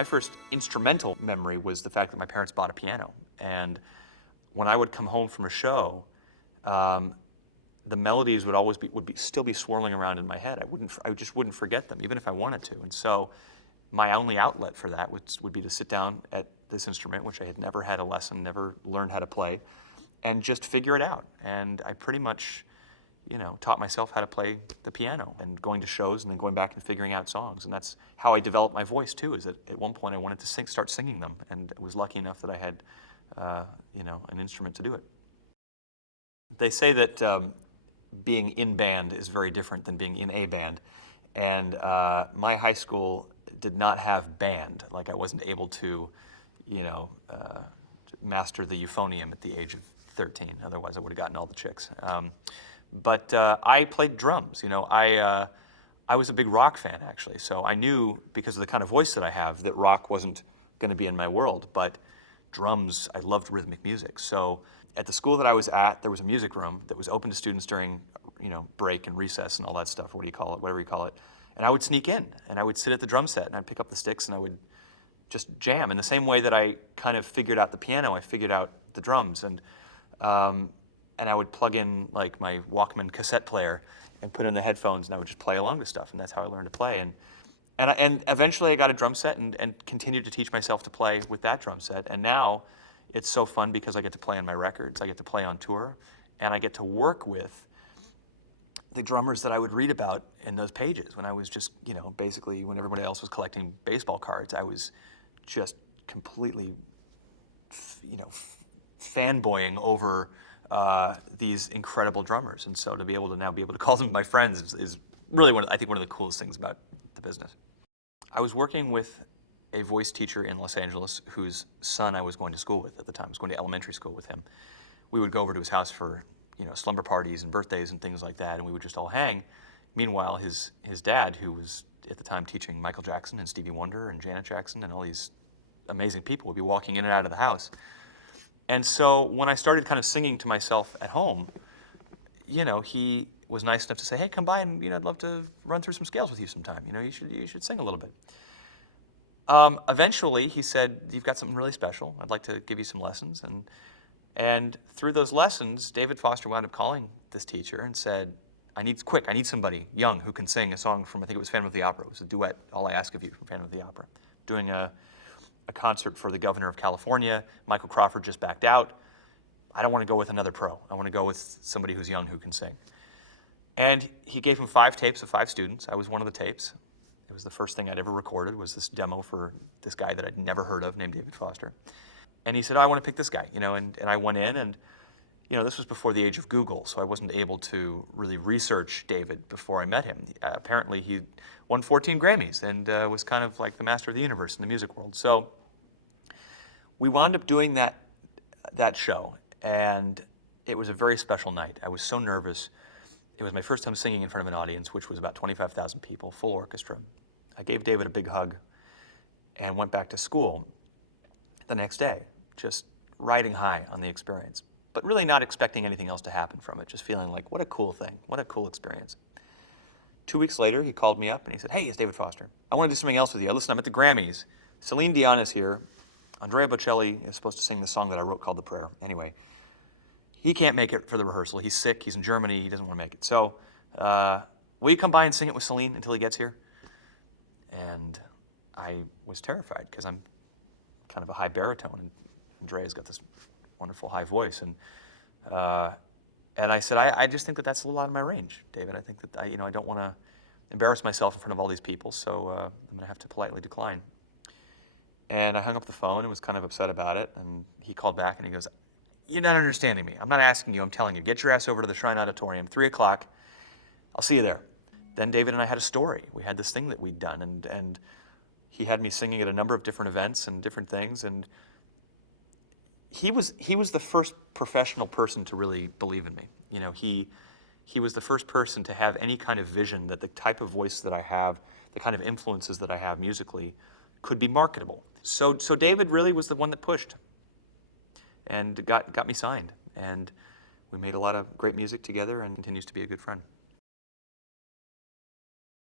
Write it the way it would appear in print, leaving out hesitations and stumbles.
My first instrumental memory was the fact that my parents bought a piano. And when I would come home from a show, the melodies would always still be swirling around in my head. I just wouldn't forget them, even if I wanted to. And so my only outlet for that would be to sit down at this instrument, which I had never had a lesson, never learned how to play, and just figure it out. And I pretty much, taught myself how to play the piano and going to shows and then going back and figuring out songs. And that's how I developed my voice too, is that at one point I wanted to start singing them, and I was lucky enough that I had, an instrument to do it. They say that being in band is very different than being in a band. And my high school did not have band. Like, I wasn't able to, master the euphonium at the age of 13. Otherwise, I would have gotten all the chicks. But I played drums. I was a big rock fan, actually. So I knew, because of the kind of voice that I have, that rock wasn't going to be in my world. But drums, I loved rhythmic music. So at the school that I was at, there was a music room that was open to students during, break and recess and all that stuff. What do you call it? Whatever you call it. And I would sneak in, and I would sit at the drum set, and I'd pick up the sticks, and I would just jam. In the same way that I kind of figured out the piano, I figured out the drums. And I would plug in like my Walkman cassette player and put in the headphones, and I would just play along to stuff. And that's how I learned to play. And eventually I got a drum set and continued to teach myself to play with that drum set. And now it's so fun because I get to play on my records, I get to play on tour, and I get to work with the drummers that I would read about in those pages when I was just, basically when everybody else was collecting baseball cards, I was just completely, fanboying over these incredible drummers. And so to be able to call them my friends is really one of the coolest things about the business. I was working with a voice teacher in Los Angeles whose son I was going to school with at the time. I was going to elementary school with him. We would go over to his house for slumber parties and birthdays and things like that, and we would just all hang. Meanwhile, his dad, who was at the time teaching Michael Jackson and Stevie Wonder and Janet Jackson and all these amazing people, would be walking in and out of the house. And so when I started kind of singing to myself at home, he was nice enough to say, hey, come by and, I'd love to run through some scales with you sometime. You should sing a little bit. Eventually, he said, you've got something really special. I'd like to give you some lessons. And through those lessons, David Foster wound up calling this teacher and said, I need somebody young who can sing a song from, I think it was Phantom of the Opera. It was a duet, All I Ask of You, from Phantom of the Opera. Doing a concert for the governor of California. Michael Crawford just backed out. I don't want to go with another pro. I want to go with somebody who's young who can sing. And he gave him 5 tapes of 5 students. I was one of the tapes. It was the first thing I'd ever recorded, was this demo for this guy that I'd never heard of named David Foster. And he said, I want to pick this guy, and I went in, and this was before the age of Google, so I wasn't able to really research David before I met him. Apparently he won 14 Grammys and was kind of like the master of the universe in the music world. So we wound up doing that show, and it was a very special night. I was so nervous. It was my first time singing in front of an audience, which was about 25,000 people, full orchestra. I gave David a big hug and went back to school the next day, just riding high on the experience, but really not expecting anything else to happen from it, just feeling like, what a cool thing, what a cool experience. 2 weeks later, he called me up and he said, hey, it's David Foster. I want to do something else with you. Listen, I'm at the Grammys. Celine Dion is here. Andrea Bocelli is supposed to sing the song that I wrote called The Prayer. Anyway, he can't make it for the rehearsal. He's sick, he's in Germany, he doesn't want to make it. So, will you come by and sing it with Celine until he gets here? And I was terrified because I'm kind of a high baritone, and Andrea's got this wonderful high voice. And I said, I just think that that's a little out of my range, David. I think that I don't want to embarrass myself in front of all these people, so I'm going to have to politely decline. And I hung up the phone and was kind of upset about it. And he called back and he goes, you're not understanding me. I'm not asking you, I'm telling you. Get your ass over to the Shrine Auditorium, 3 o'clock. I'll see you there. Then David and I had a story. We had this thing that we'd done, and he had me singing at a number of different events and different things. And he was the first professional person to really believe in me. He was the first person to have any kind of vision that the type of voice that I have, the kind of influences that I have musically, could be marketable. So David really was the one that pushed and got me signed. And we made a lot of great music together and continues to be a good friend.